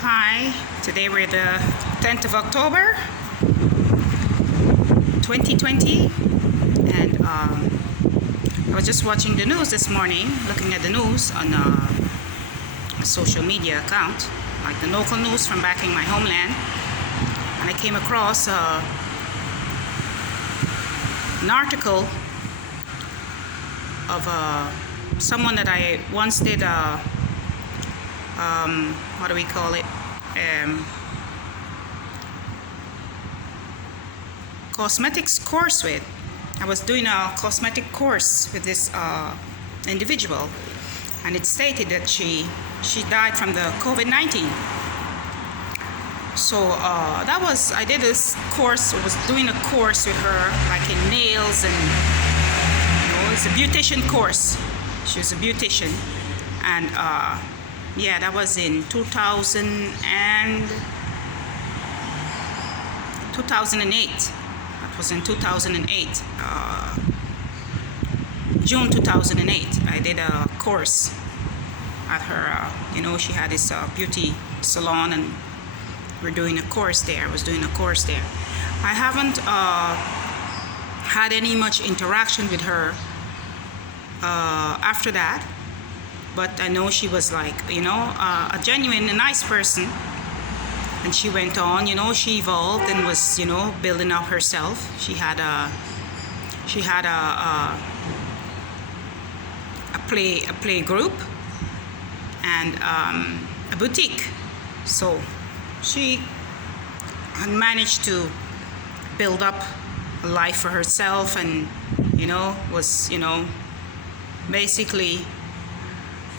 Hi, today we're the 10th of October 2020, and I was just watching the news this morning, looking at the news on a social media account, like the local news from back in my homeland, and I came across an article of someone that I once did what do we call it? Cosmetics course with. I was doing a cosmetic course with this individual, and it stated that she died from the COVID-19. So I did this course. I was doing a course with her, like in nails, and it's a beautician course. She was a beautician, and yeah, that was in 2008. That was in 2008. June 2008. I did a course at her. She had this beauty salon, and we're doing a course there. I was doing a course there. I haven't had any much interaction with her after that. But I know she was like, a genuine, a nice person. And she went on, she evolved and was, building up herself. She had a play group and a boutique. So she had managed to build up a life for herself, and was basically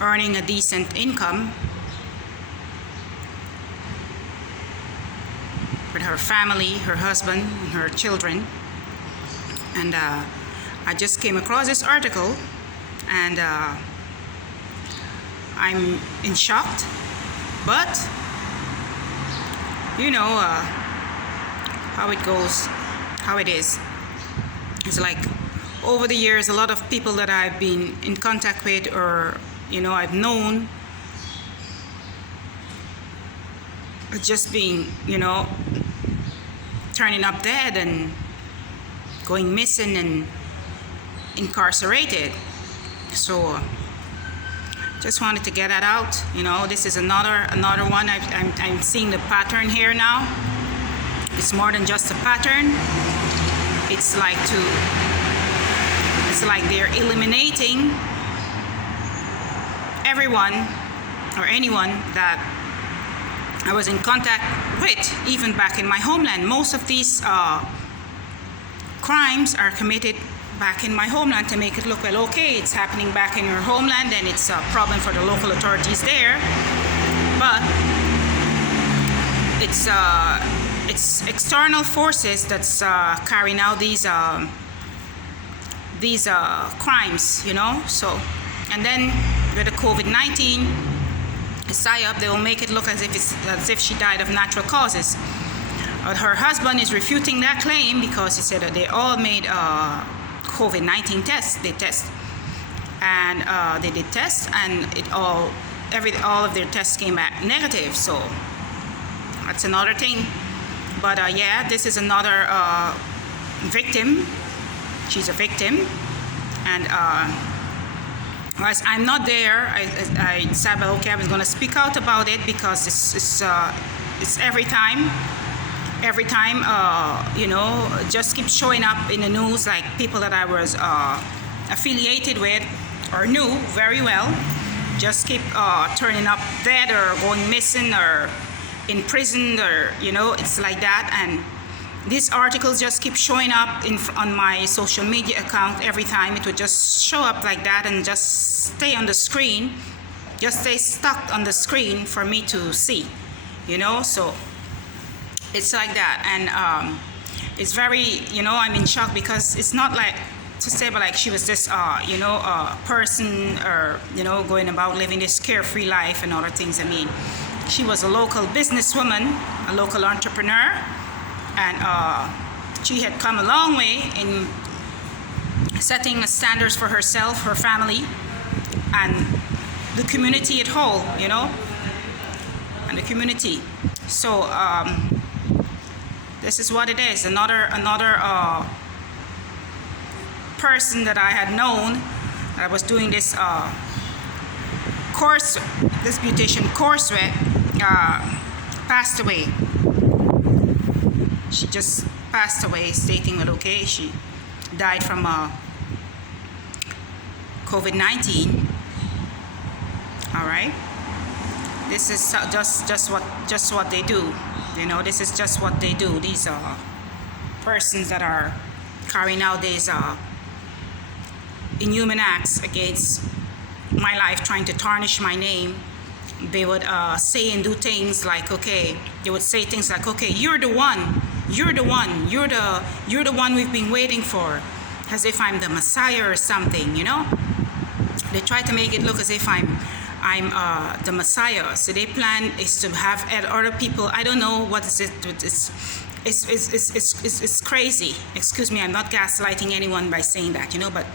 earning a decent income with her family, her husband, and her children. And I just came across this article, and I'm in shock. But how it goes, how it is. It's like over the years, a lot of people that I've been in contact with, or I've known, just being, turning up dead and going missing and incarcerated. So just wanted to get that out. This is another one. I'm seeing the pattern here now. It's more than just a pattern. It's like they're eliminating everyone or anyone that I was in contact with, even back in my homeland. Most of these crimes are committed back in my homeland to make it look, well, okay, it's happening back in your homeland, and it's a problem for the local authorities there. But it's external forces that's carrying out these crimes, So, and then with the COVID-19 psyop, they will make it look as if she died of natural causes. Her husband is refuting that claim because he said that they all made COVID-19 tests. They test, and they did tests, and all of their tests came back negative. So that's another thing. But yeah, this is another victim. She's a victim, and as I'm not there, I said, well, okay, I was going to speak out about it, because it's every time, just keeps showing up in the news, like people that I was affiliated with or knew very well, just keep turning up dead or going missing or in prison, or it's like that. And these articles just keep showing up on my social media account every time. It would just show up like that and just stay on the screen, just stay stuck on the screen for me to see, So it's like that, and it's very, I'm in shock, because it's not like to say, but like she was this, person, or going about living this carefree life and other things. I mean, she was a local businesswoman, a local entrepreneur. And she had come a long way in setting standards for herself, her family, and the community at whole, and the community. So this is what it is. Another person that I had known, I was doing this course, this beautician course with, passed away. She just passed away, stating that okay, she died from COVID-19. All right, this is just what they do. You know, this is just what they do. These are persons that are carrying out these inhuman acts against my life, trying to tarnish my name. They would say and do things like, okay, they would say things like, okay, you're the one we've been waiting for, as if I'm the Messiah or something, you know. They try to make it look as if I'm the Messiah. So their plan is to have other people. I don't know what is it. It's crazy. Excuse me, I'm not gaslighting anyone by saying that, you know. But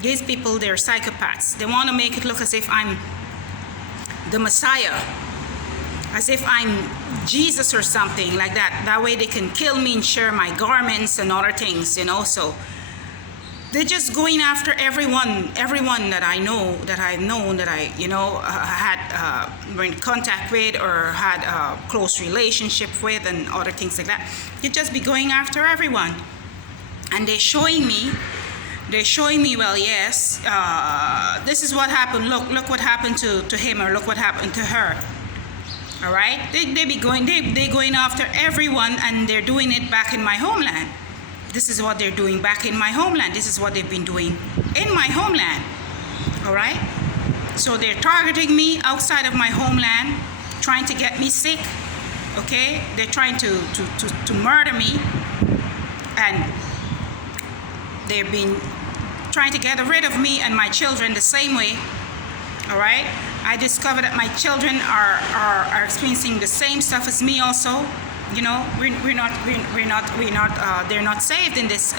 these people, they're psychopaths. They want to make it look as if I'm the Messiah, as if I'm Jesus or something like that. That way they can kill me and share my garments and other things, you know. So they're just going after everyone that I know, that I've known, that I, you know, had were in contact with or had a close relationship with and other things like that. They just be going after everyone. And they're showing me, well, yes, this is what happened. Look what happened to him, or look what happened to her. All right? They're going after everyone, and they're doing it back in my homeland. This is what they're doing back in my homeland. This is what they've been doing in my homeland. All right? So they're targeting me outside of my homeland, trying to get me sick. Okay? They're trying to murder me. And they've been trying to get rid of me and my children the same way. All right? I discovered that my children are experiencing the same stuff as me also. You know, they're not saved in this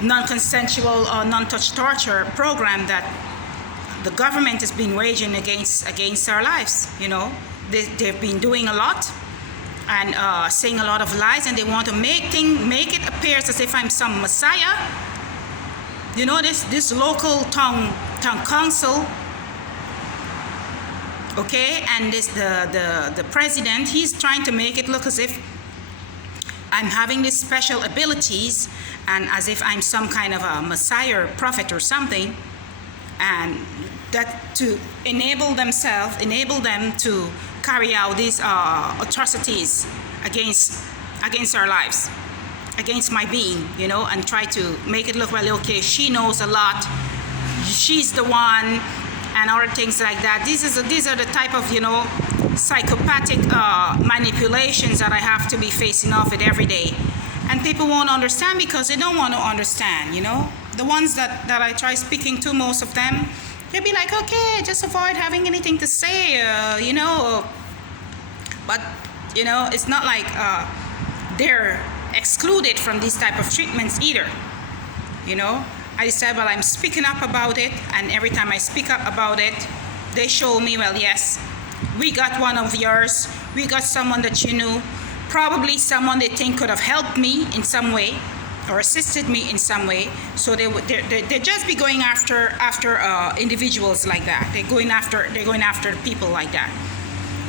non-consensual non-touch torture program that the government has been waging against our lives. You know, they've been doing a lot and saying a lot of lies, and they want to make it appear as if I'm some Messiah. You know, this local town council. Okay, and this the president, he's trying to make it look as if I'm having these special abilities and as if I'm some kind of a Messiah or prophet or something, and that to enable them to carry out these atrocities against our lives, against my being, you know, and try to make it look, well, okay, she knows a lot, she's the one, and other things like that. These are the type of, you know, psychopathic manipulations that I have to be facing off with every day. And people won't understand because they don't want to understand, you know. The ones that I try speaking to, most of them, they'll be like, okay, just avoid having anything to say, you know. But, you know, it's not like they're excluded from these type of treatments either, you know. I said, well, I'm speaking up about it, and every time I speak up about it, they show me, well, yes, we got one of yours, we got someone that you knew, probably someone they think could have helped me in some way or assisted me in some way. So they just be going after individuals like that. They're going after people like that.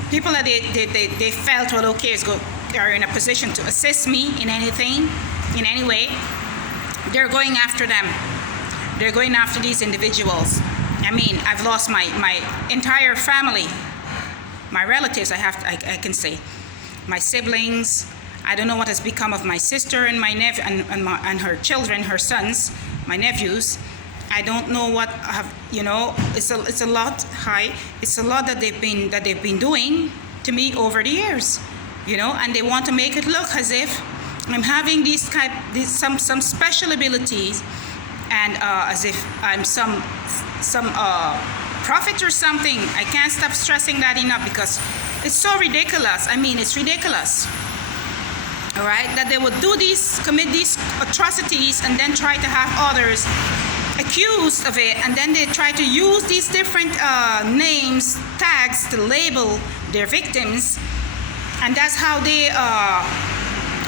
People that they felt, well, okay, are in a position to assist me in anything, in any way. They're going after them. They're going after these individuals. I mean, I've lost my entire family, my relatives. I can say, my siblings. I don't know what has become of my sister and my nephew and her children, her sons, my nephews. I don't know what have, you know. It's a lot. It's a lot that they've been doing to me over the years, you know. And they want to make it look as if I'm having some special abilities, and as if I'm some prophet or something. I can't stop stressing that enough because it's so ridiculous. I mean, it's ridiculous. All right, that they would commit these atrocities and then try to have others accused of it, and then they try to use these different names, tags to label their victims, and that's how they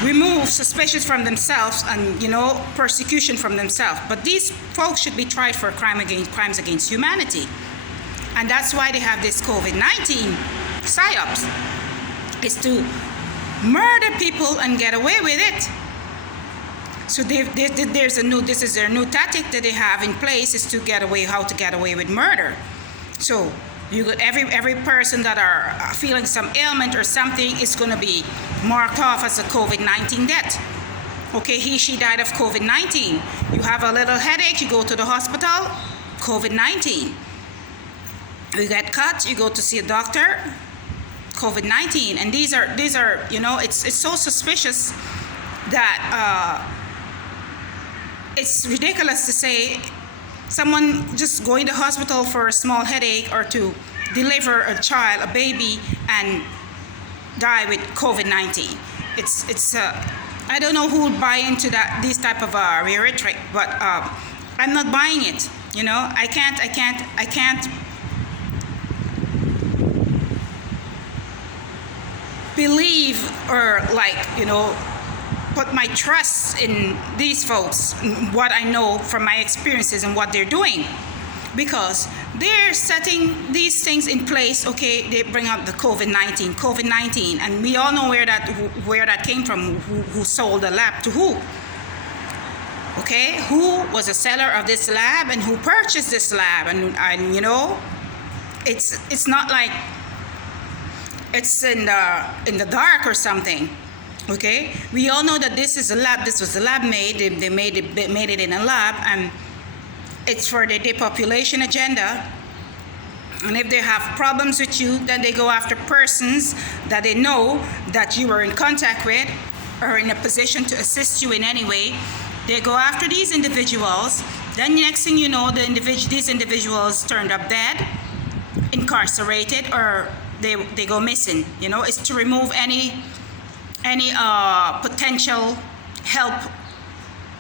remove suspicion from themselves and, you know, persecution from themselves. But these folks should be tried for crimes against humanity, and that's why they have this COVID-19 psyops, is to murder people and get away with it. So this is their new tactic that they have in place, is to how to get away with murder. So every person that are feeling some ailment or something is going to be marked off as a COVID-19 death. Okay, she died of COVID-19. You have a little headache, you go to the hospital, COVID-19. You get cut, you go to see a doctor, COVID-19. And these are, you know, it's so suspicious that it's ridiculous to say someone just going to hospital for a small headache or to deliver a child, a baby, and die with COVID-19. It's I don't know who would buy into these type of rhetoric, but I'm not buying it. You know, I can't believe or, like, you know, put my trust in these folks, what I know from my experiences and what they're doing, because they're setting these things in place. Okay, they bring up the COVID-19, and we all know where that came from, who sold the lab to who. Okay, who was a seller of this lab and who purchased this lab, and you know, it's not like it's in the dark or something. Okay, we all know that this is a lab. This was a lab made. They made it in a lab, and it's for the depopulation agenda. And if they have problems with you, then they go after persons that they know that you were in contact with or in a position to assist you in any way. They go after these individuals. Then next thing you know, these individuals turned up dead, incarcerated, or they go missing. You know, it's to remove any potential help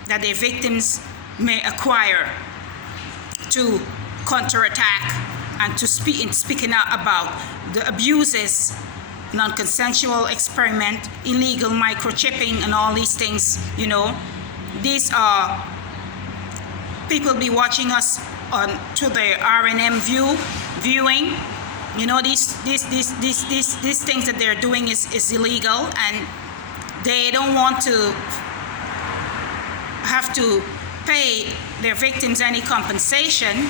that their victims may acquire to counterattack and to speaking out about the abuses, non-consensual experiment, illegal microchipping, and all these things. You know, these people be watching us on to the RNM viewing. You know, these things that they're doing is illegal, and they don't want to have to pay their victims any compensation,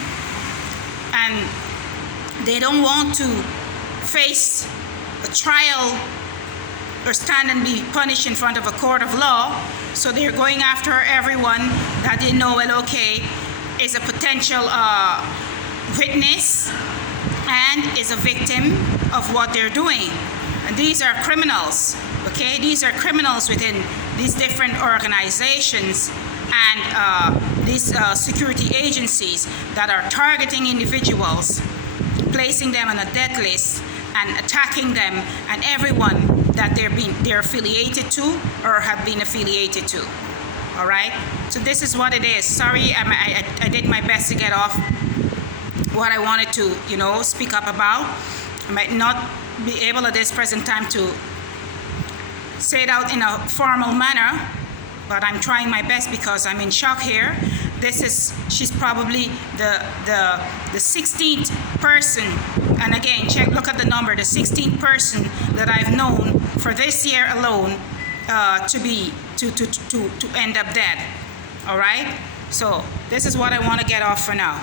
and they don't want to face a trial or stand and be punished in front of a court of law. So they're going after everyone that they know, well, okay, is a potential witness and is a victim of what they're doing. And these are criminals, okay? These are criminals within these different organizations and these security agencies that are targeting individuals, placing them on a death list and attacking them and everyone that they're affiliated to or have been affiliated to. All right? So this is what it is. Sorry, I did my best to get off what I wanted to, you know, speak up about. I might not be able at this present time to say it out in a formal manner, but I'm trying my best because I'm in shock here. She's probably the 16th person, and again, look at the number, the 16th person that I've known for this year alone to end up dead. All right? So this is what I want to get off for now.